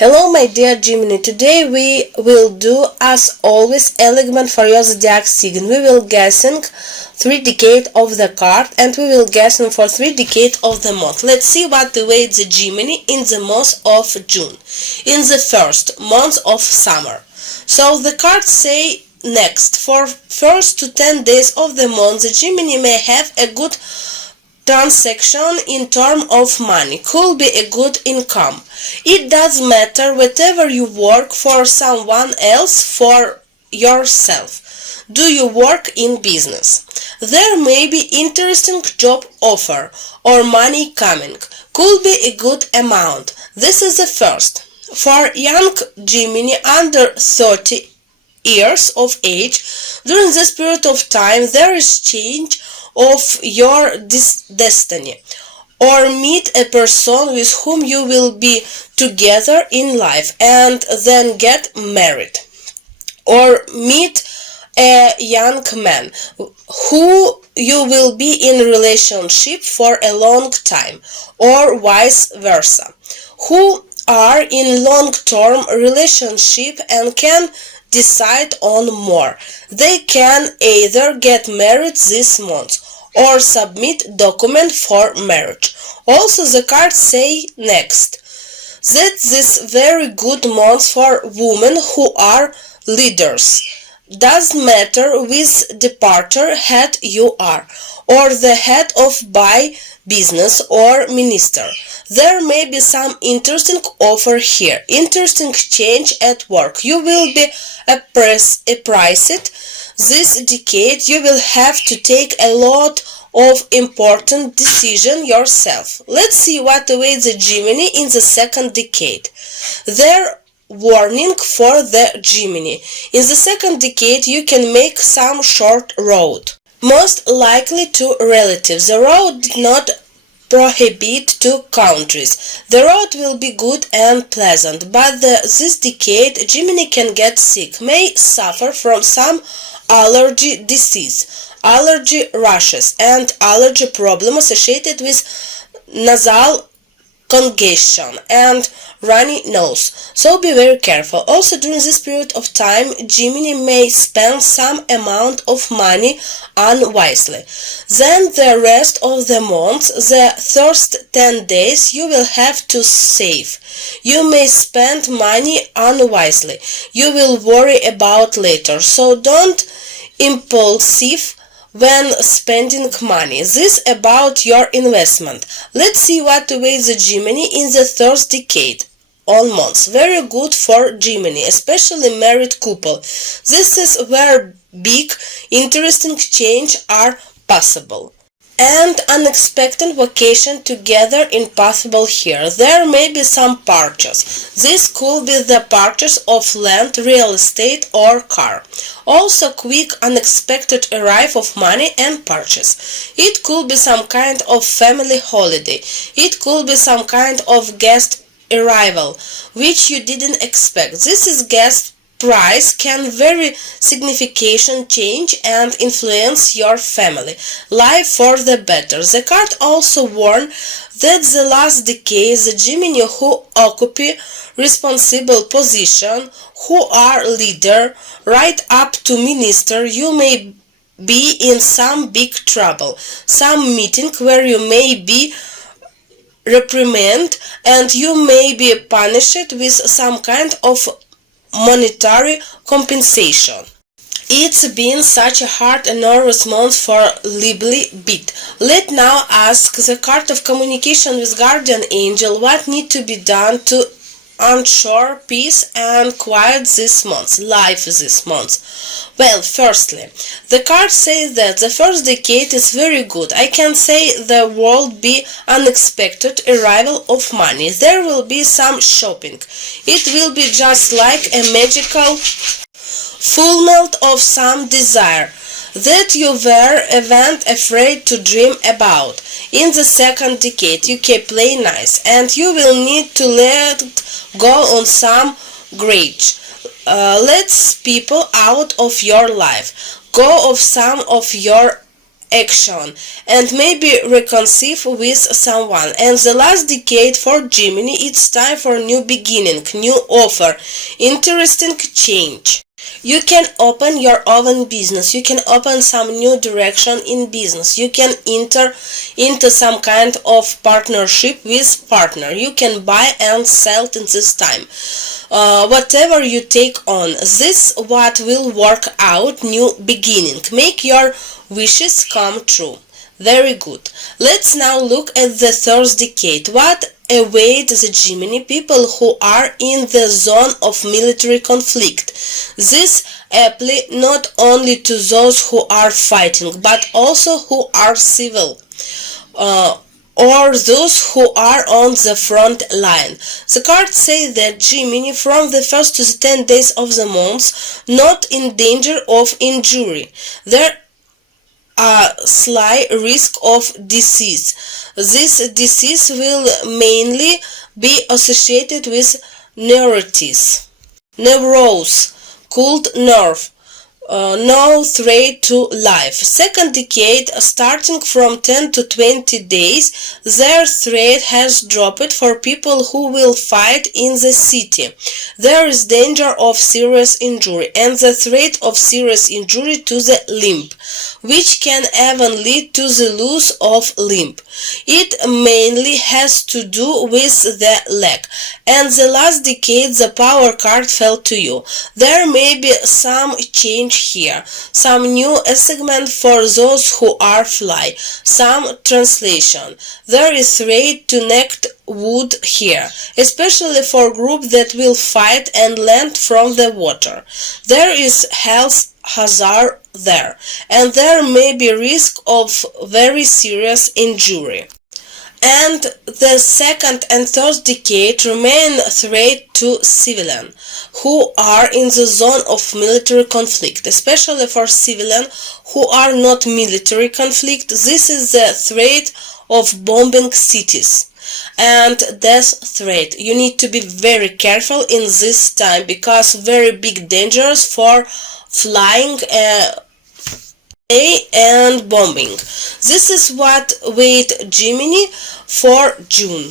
Hello my dear Gemini, today we will do as always elegant for your zodiac sign. We will guessing 3 decades of the card and we will guessing for 3 decades of the month. Let's see what awaits the Gemini in the month of June, in the first month of summer. So the cards say next, for first to 10 days of the month the Gemini may have a good transaction in terms of money, could be a good income. It does matter whatever you work for someone else, for yourself. Do you work in business? There may be interesting job offer or money coming, could be a good amount. This is the first. For young Gemini under 30 years of age, during this period of time there is change of your destiny, or meet a person with whom you will be together in life and then get married, or meet a young man who you will be in relationship for a long time, or vice versa, who are in long-term relationship and can decide on more. They can either get married this month or submit document for marriage. Also the cards say next that this very good month for women who are leaders. Doesn't matter which departure head you are, or the head of by business or minister. There may be some interesting offer here, interesting change at work. You will be appraised this decade. You will have to take a lot of important decision yourself. Let's see what awaits the Gemini in the second decade. Their warning for the Gemini. In the second decade you can make some short road, most likely to relatives. The road did not prohibit to countries. The road will be good and pleasant, but this decade Gemini can get sick, may suffer from some allergy disease, allergy rashes and allergy problem associated with nasal congestion and runny nose, so be very careful. Also during this period of time Gemini may spend some amount of money unwisely. Then the rest of the month, the first 10 days, you will have to save. You may spend money unwisely. You will worry about later, so don't impulsive when spending money. This about your investment. Let's see what awaits the Gemini in the third decade on months. Very good for Gemini, especially married couple. This is where big, interesting change are possible, and unexpected vacation together impossible here. There may be some purchase. This could be the purchase of land, real estate or car. Also quick unexpected arrival of money and purchase. It could be some kind of family holiday. It could be some kind of guest arrival which you didn't expect. This is guest price can very significant change and influence your family life for the better. The card also warn that the last decade the Gemini who occupy responsible position, who are leader right up to minister, you may be in some big trouble, some meeting where you may be reprimanded and you may be punished with some kind of monetary compensation. It's been such a hard and nervous month for Libli bit. Let now ask the card of communication with guardian angel what need to be done to ensure peace and quiet this month, life this month. Well, firstly, the card says that the first decade is very good. I can say there will be unexpected arrival of money. There will be some shopping. It will be just like a magical fulfillment of some desire that you were even afraid to dream about. In the second decade you can play nice and you will need to let go on some grudge. Let people out of your life. Go of some of your action and maybe reconcile with someone. And the last decade for Gemini, it's time for new beginning, new offer, interesting change. You can open your own business. You can open some new direction in business. You can enter into some kind of partnership with partner. You can buy and sell in this time. Whatever you take on, this what will work out, new beginning. Make your wishes come true. Very good. Let's now look at the third decade. What await the Gemini people who are in the zone of military conflict? This apply not only to those who are fighting, but also who are civil. Or those who are on the front line. The cards say that Gemini from the 1st to the 10 days of the month not in danger of injury. There a slight risk of disease. This disease will mainly be associated with neuritis, neurose, cold nerve, no threat to life. Second decade, starting from 10 to 20 days, their threat has dropped for people who will fight in the city. There is danger of serious injury and the threat of serious injury to the limb, which can even lead to the loss of limb. It mainly has to do with the leg. And the last decade, the power card fell to you. There may be some change here, some new segment for those who are fly, some translation. There is threat to necked wood here, especially for group that will fight and land from the water. There is health hazard there, and there may be risk of very serious injury. And the second and third decade remain threat to civilians who are in the zone of military conflict, especially for civilians who are not military conflict. This is the threat of bombing cities and death threat. You need to be very careful in this time because very big dangers for flying and bombing. This is what wait Gemini for June.